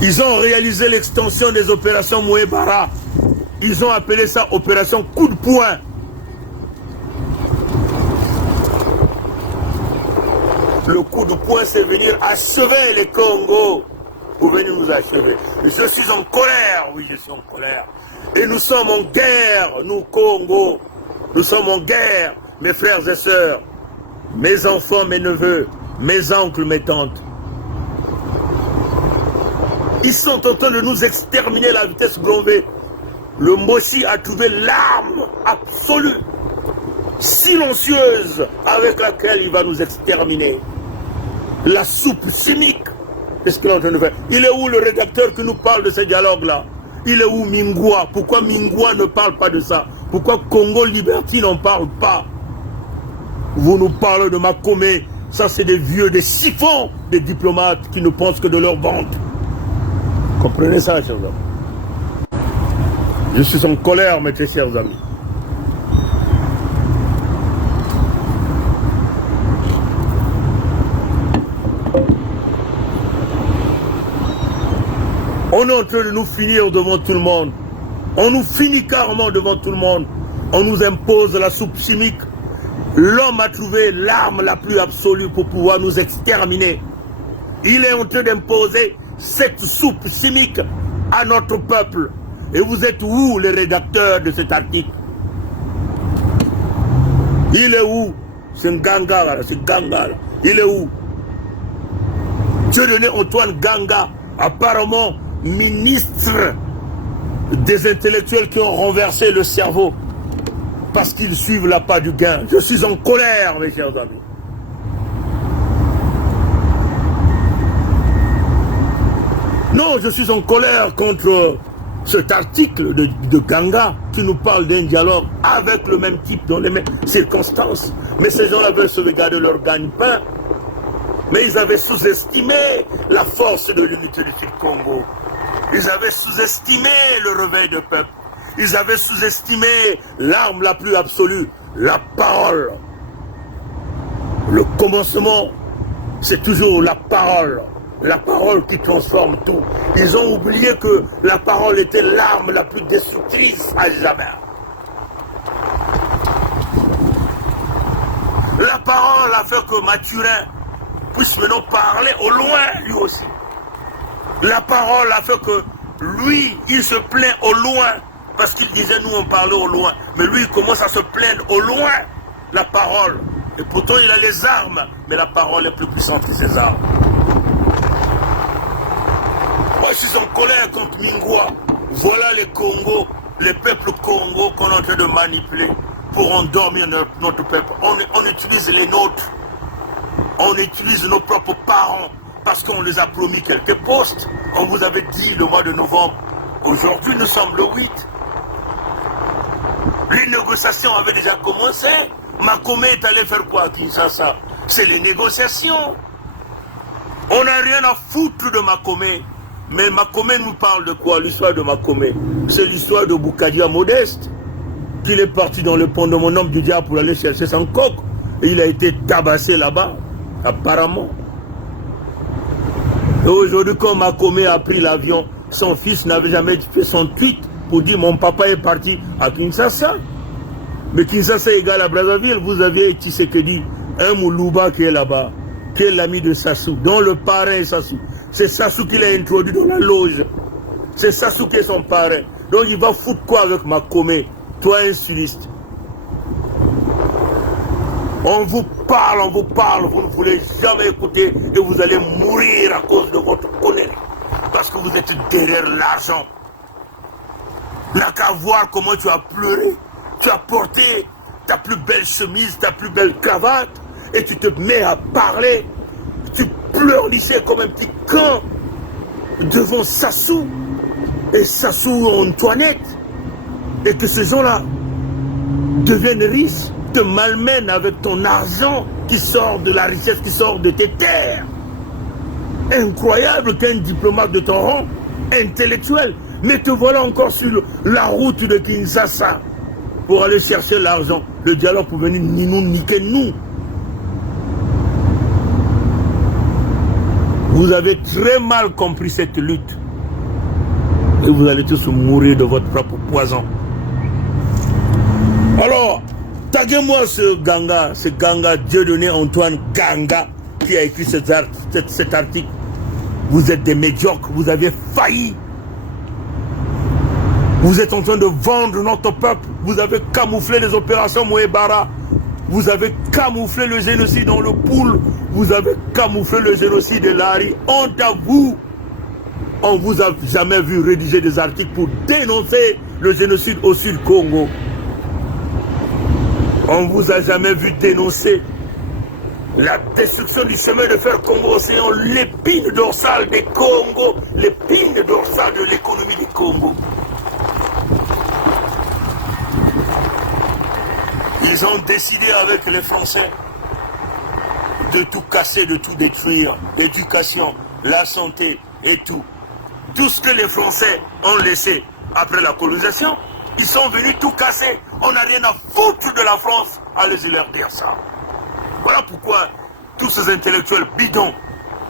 Ils ont réalisé l'extension des opérations Mouébara. Ils ont appelé ça opération coup de poing. Le coup de poing, c'est venir achever les Congos. Vous venez nous achever. Je suis en colère, oui, je suis en colère. Et nous sommes en guerre, nous Congo. Nous sommes en guerre, mes frères et sœurs, mes enfants, mes neveux, mes oncles, mes tantes. Ils sont en train de nous exterminer à la vitesse grand V. Le Mossi a trouvé l'arme absolue, silencieuse, avec laquelle il va nous exterminer. La soupe chimique. Qu'est-ce qu'il est en train de faire? Il est où le rédacteur qui nous parle de ce dialogue-là? Il est où Mingwa? Pourquoi Mingwa ne parle pas de ça? Pourquoi Congo Liberty n'en parle pas? Vous nous parlez de Makomé. Ça, c'est des vieux, des siphons, des diplomates qui ne pensent que de leur vente. Comprenez ça, chers amis. Je suis en colère, mes très chers amis. On est en train de nous finir devant tout le monde. On nous finit carrément devant tout le monde. On nous impose la soupe chimique. L'homme a trouvé l'arme la plus absolue pour pouvoir nous exterminer. Il est en train d'imposer cette soupe chimique à notre peuple. Et vous êtes où, les rédacteurs de cet article? Il est où? C'est un Ganga là, c'est Ganga là. Il est où? Dieudonné Antoine Ganga, apparemment ministre des intellectuels qui ont renversé le cerveau parce qu'ils suivent l'appât du gain. Je suis en colère, mes chers amis. Non, je suis en colère contre cet article de Ganga qui nous parle d'un dialogue avec le même type dans les mêmes circonstances. Mais ces gens-là veulent sauvegarder leur gagne-pain. Mais ils avaient sous-estimé la force de l'unité du Sud-Congo. Ils avaient sous-estimé le réveil de peuple. ils avaient sous-estimé l'arme la plus absolue, la parole. Le commencement, c'est toujours la parole qui transforme tout. Ils ont oublié que la parole était l'arme la plus destructrice à jamais. La parole a fait que Mathurin puisse maintenant parler au loin, lui aussi. La parole a fait que lui, il se plaint au loin, parce qu'il disait nous on parlait au loin. Mais lui, il commence à se plaindre au loin, la parole. Et pourtant, il a les armes, mais la parole est plus puissante que ses armes. Moi, je suis en colère contre Mingwa. Voilà les Congos, les peuples Congo qu'on est en train de manipuler pour endormir notre peuple. On utilise les nôtres. On utilise nos propres parents parce qu'on les a promis quelques postes. On vous avait dit le mois de novembre. Aujourd'hui, nous sommes le 8. Les négociations avaient déjà commencé. Makome est allé faire quoi à Kinshasa? C'est les négociations. On n'a rien à foutre de Makome. Mais Makome nous parle de quoi? L'histoire de Makome, c'est l'histoire de Boukadia Modeste. Il est parti dans le pont de mon homme du diable pour aller chercher son coq. Et il a été tabassé là-bas, apparemment. Et aujourd'hui, quand Makome a pris l'avion, son fils n'avait jamais fait son tweet pour dire mon papa est parti à Kinshasa. Mais Kinshasa égale à Brazzaville, vous aviez Tshisekedi, un Moulouba qui est là-bas, qui est l'ami de Sassou, dont le parrain est Sassou. C'est Sassou qui l'a introduit dans la loge. C'est Sassou qui est son parrain. Donc il va foutre quoi avec Makome, toi insuliste? On vous parle, vous ne voulez jamais écouter et vous allez mourir à cause de votre connerie. Parce que vous êtes derrière l'argent. N'a qu'à voir comment tu as pleuré. Tu as porté ta plus belle chemise, ta plus belle cravate et tu te mets à parler. Tu pleurnichais comme un petit camp devant Sassou et Sassou Antoinette. Et que ces gens-là deviennent riches, te malmènent avec ton argent qui sort de la richesse, qui sort de tes terres. Incroyable qu'un diplomate de ton rang, intellectuel, mais te voilà encore sur la route de Kinshasa pour aller chercher l'argent, le dialogue pour venir nous niquer nous. Vous avez très mal compris cette lutte. Et vous allez tous mourir de votre propre poison. Alors, taguez-moi ce Ganga, Dieudonné Antoine Ganga, qui a écrit cet article. Vous êtes des médiocres, vous avez failli. Vous êtes en train de vendre notre peuple. Vous avez camouflé les opérations Mouébara. Vous avez camouflé le génocide dans le Poul. Vous avez camouflé le génocide de Lari. Honte à vous. On ne vous a jamais vu rédiger des articles pour dénoncer le génocide au Sud Congo. On ne vous a jamais vu dénoncer la destruction du chemin de fer Congo-Océan, l'épine dorsale des Congo, l'épine dorsale de l'économie du Congo. Ils ont décidé avec les Français de tout casser, de tout détruire, l'éducation, la santé et tout. Tout ce que les Français ont laissé après la colonisation, ils sont venus tout casser. On n'a rien à foutre de la France. Allez-y leur dire ça. Voilà pourquoi tous ces intellectuels bidons,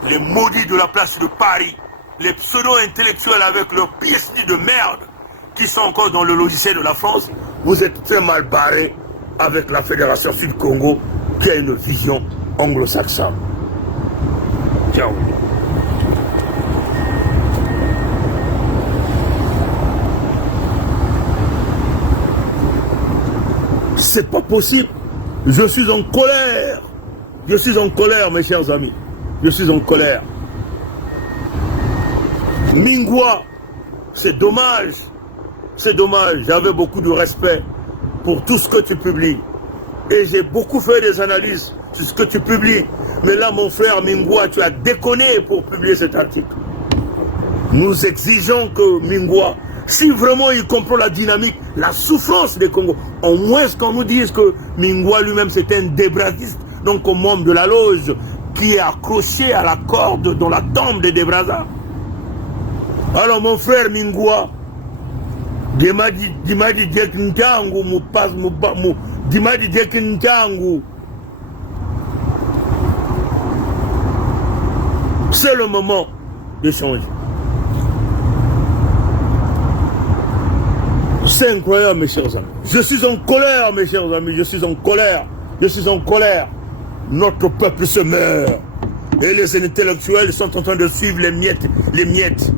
les maudits de la place de Paris, les pseudo-intellectuels avec leurs PhD de merde, qui sont encore dans le logiciel de la France, vous êtes très mal barrés avec la Fédération Sud-Congo qui a une vision anglo-saxonne. Ciao. C'est pas possible. Je suis en colère. Je suis en colère, mes chers amis. Je suis en colère. Mingwa, c'est dommage. C'est dommage. J'avais beaucoup de respect pour tout ce que tu publies. Et j'ai beaucoup fait des analyses sur ce que tu publies. Mais là, mon frère Mingwa, tu as déconné pour publier cet article. Nous exigeons que Mingwa, si vraiment il comprend la dynamique, la souffrance des Congos, au moins qu'on nous dise que Mingwa lui-même c'est un débraziste, donc au membre de la loge qui est accroché à la corde dans la tombe des Débrazas. Alors mon frère Mingwa, Dimadi Jack Ntangu, Dimadi Jack Ntangu. C'est le moment de changer. C'est incroyable, mes chers amis. Je suis en colère, mes chers amis. Je suis en colère. Je suis en colère. Notre peuple se meurt. Et les intellectuels sont en train de suivre les miettes. Les miettes.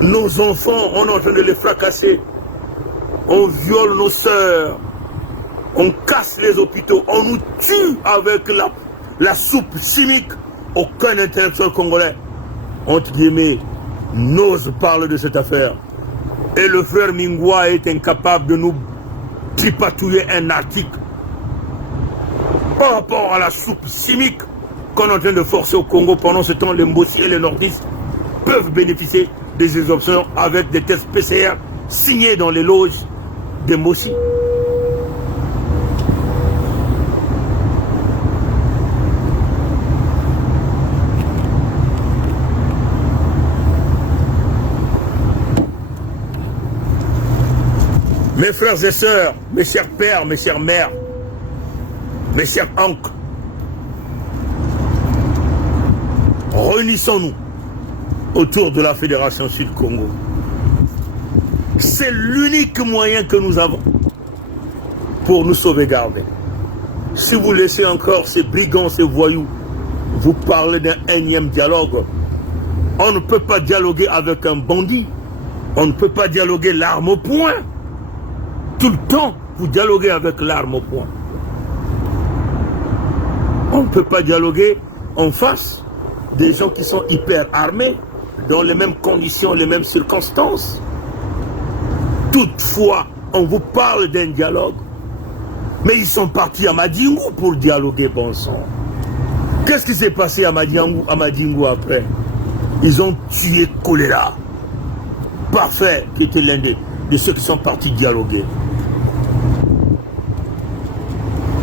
Nos enfants, on est en train de les fracasser. On viole nos sœurs. On casse les hôpitaux. On nous tue avec la soupe chimique. Aucun intellectuel congolais, entre guillemets, n'ose parler de cette affaire. Et le frère Mingwa est incapable de nous tripatouiller un article par rapport à la soupe chimique qu'on est en train de forcer au Congo. Pendant ce temps, les Mbossi et les Nordistes peuvent bénéficier des options avec des tests PCR signés dans les loges des Mbossi. Mes frères et sœurs, mes chers pères, mes chères mères, mes chers oncles, réunissons-nous autour de la Fédération Sud-Congo. C'est l'unique moyen que nous avons pour nous sauvegarder. Si vous laissez encore ces brigands, ces voyous, vous parler d'un énième dialogue, on ne peut pas dialoguer avec un bandit, on ne peut pas dialoguer l'arme au poing. Tout le temps, vous dialoguez avec l'arme au poing. On ne peut pas dialoguer en face des gens qui sont hyper armés, dans les mêmes conditions, les mêmes circonstances. Toutefois, on vous parle d'un dialogue. Mais ils sont partis à Madingu pour dialoguer, bon sang. Qu'est-ce qui s'est passé à Madingu après? Ils ont tué Choléra. Parfait, qui était l'un de ceux qui sont partis dialoguer.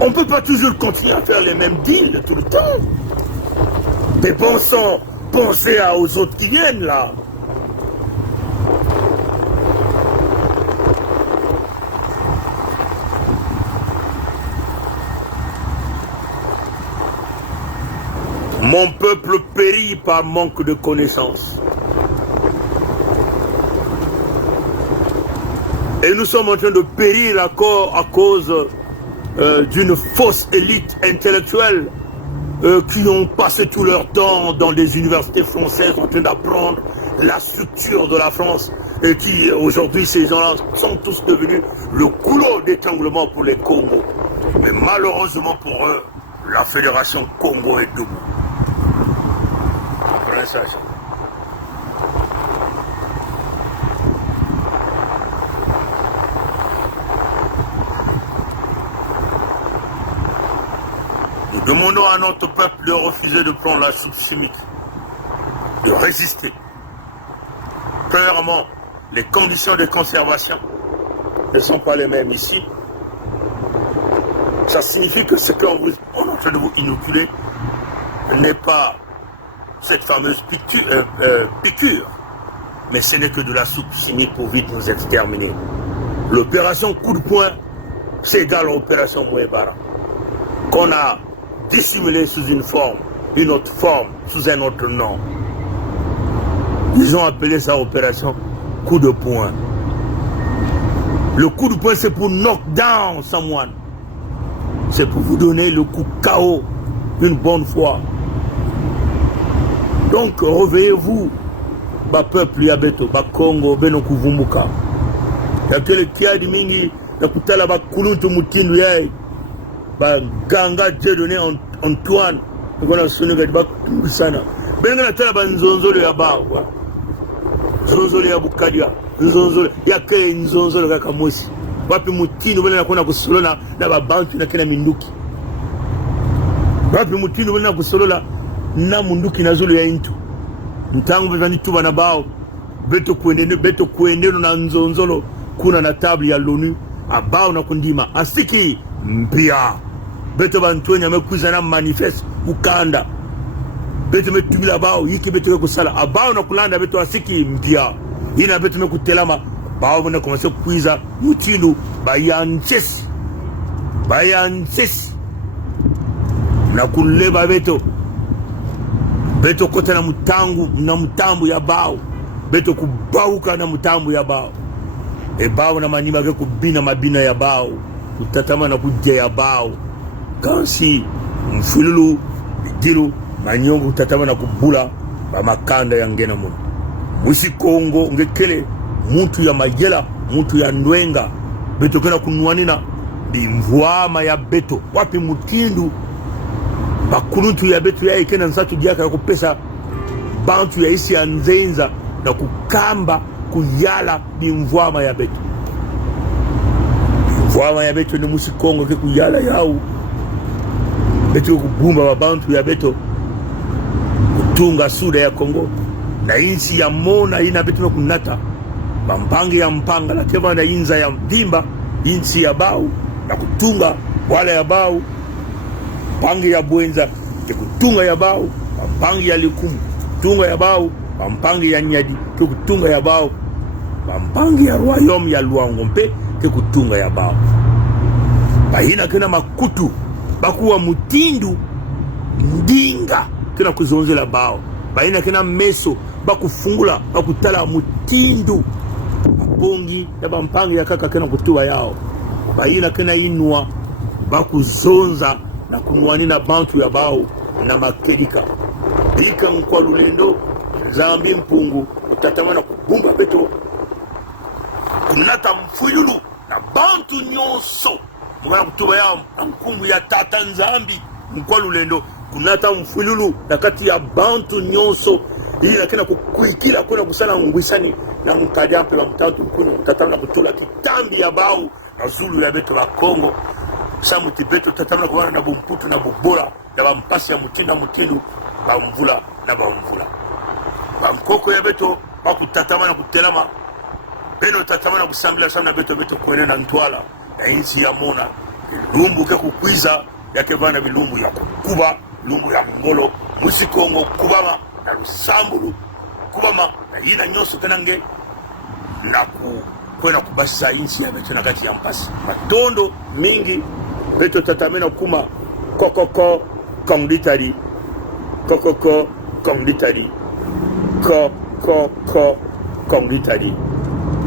On ne peut pas toujours continuer à faire les mêmes deals tout le temps. Mais bon sang, pensez aux autres qui viennent là. Mon peuple périt par manque de connaissances. Et nous sommes en train de périr à cause d'une fausse élite intellectuelle qui ont passé tout leur temps dans des universités françaises en train d'apprendre la structure de la France et qui aujourd'hui ces gens-là sont tous devenus le goulot d'étranglement pour les Congos. Mais malheureusement pour eux, la Fédération Congo est debout. Prenez ça. Nous demandons à notre peuple de refuser de prendre la soupe chimique, de résister. Premièrement, les conditions de conservation ne sont pas les mêmes ici. Ça signifie que ce qu'on est en train de vous inoculer n'est pas cette fameuse piqûre, mais ce n'est que de la soupe chimique pour vite nous exterminer. L'opération coup de poing, c'est égal à l'opération Mouébara, qu'on a dissimulé sous une autre forme, sous un autre nom. Ils ont appelé ça opération coup de poing. Le coup de poing, c'est pour knock down someone. C'est pour vous donner le coup KO une bonne fois. Donc, réveillez-vous, ba peuple yabeto, ba Congo, beno kuvumbuka. Yakele kiadi mingi, nakutala ba kuluntu mutindu yai. Ba ganga Dieudonné Antoine ngona sonuga ba sana benga na tala ba nzonzolo ya bawa nzonzolo ya bukadia nzonzolo ya ke nzonzolo kaka mosi wapi mutino bena nakona kusolola na ba bantu na kena minduki wapi mutino bena kusolola na munduki na zolo ya intu ntangu bevani tuba na bao beto kuende na nzonzolo kuna na table ya l'ONU abao na kundima asiki mpia beto bantuenya mekuzana manifeste ukanda beto metumila bao yiki beto kusala abao na kulanda beto asiki mpia ina beto mekutelama bao na commencer kuiza mutindu bayanchesi na kuleba beto kota na mutambu ya bao beto kubauka na mutambu ya bao bao na manima ke kubina mabina ya bao kutatama na kujia ya bao kansi mfululu bidilu manyongo kutatama na kubula ba makanda ya ngena muno mwisi Kongo ngekele muntu ya majela muntu ya ndwenga beto kena kunuanina bimvwama ya beto wapi mutindu bakununtu ya beto ya ikena nsatu diaka ya kupesa bantu ya isi ya nzenza na kukamba kuyala bimvwama ya beto. Bimvwama ya beto ni musi Kongo ke kuyala yao beto kubumba wabantu ya beto kutunga suda ya Kongo na insi ya mona ina beto na kunata bampangi ya mpanga la teva na inza ya mdimba insi ya bau na kutunga wala ya bau pangi ya bwenza ke kutunga ya bau bampangi ya likumu kutunga ya bau bampangi ya nyadi ke kutunga ya bau bampangi ya royaume ya Luangompe ke kutunga ya bau bahina kena makutu bakuwa mutindu ndinga kena kuzonzela bau bahina kena meso bakufungula bakutala mutindu bongi ya bampangi ya kaka kena kutuwa yao bahina kena inua bakuzonza na kunuani na bantu ya bao na makedika dika mkwa lulendo zambi mpungu utatamana kubumba beto kunata mfuyulu na bantu nyonso mwana kutuba yao na mkumbu ya tata nzambi mkwa lulendo kunata mfuyulu na kati ya bantu nyonso hii lakina kukuikila kuna kusana ngwisani na mkajampe wa mtatu mkunu utatamana kutula kitambi ya bao na zulu ya beto la Kongo samu tibeto tatamana kuwana na bumputu na bubora na bampasi ya mutinda mutindu bamvula na bamvula bamkoko ya beto bakutatamana kutelama beno tatamana kusambila sana beto kuene na ntwala na insi ya mona lumbu ke kukwiza yake vana bilumbu ya kukuba lumbu ya ngolo musi Kongo kubama na lusambulu kubama na ina nyoso kenange na kwena kubasa insi ya beto na kati ya mpasi matondo mingi beto tatamena kuma kokoko kongditari kokoko kongditari kongditari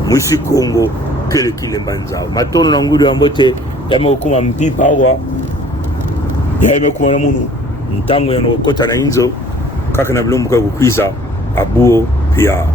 mwisi Kongo kele kile mbanzao matondo na ngudu ambote yame ukuma mpipa awa yame kuma na munu mtangu ya nokota na inzo kaka na bilumbu kwa kukwiza abuo pia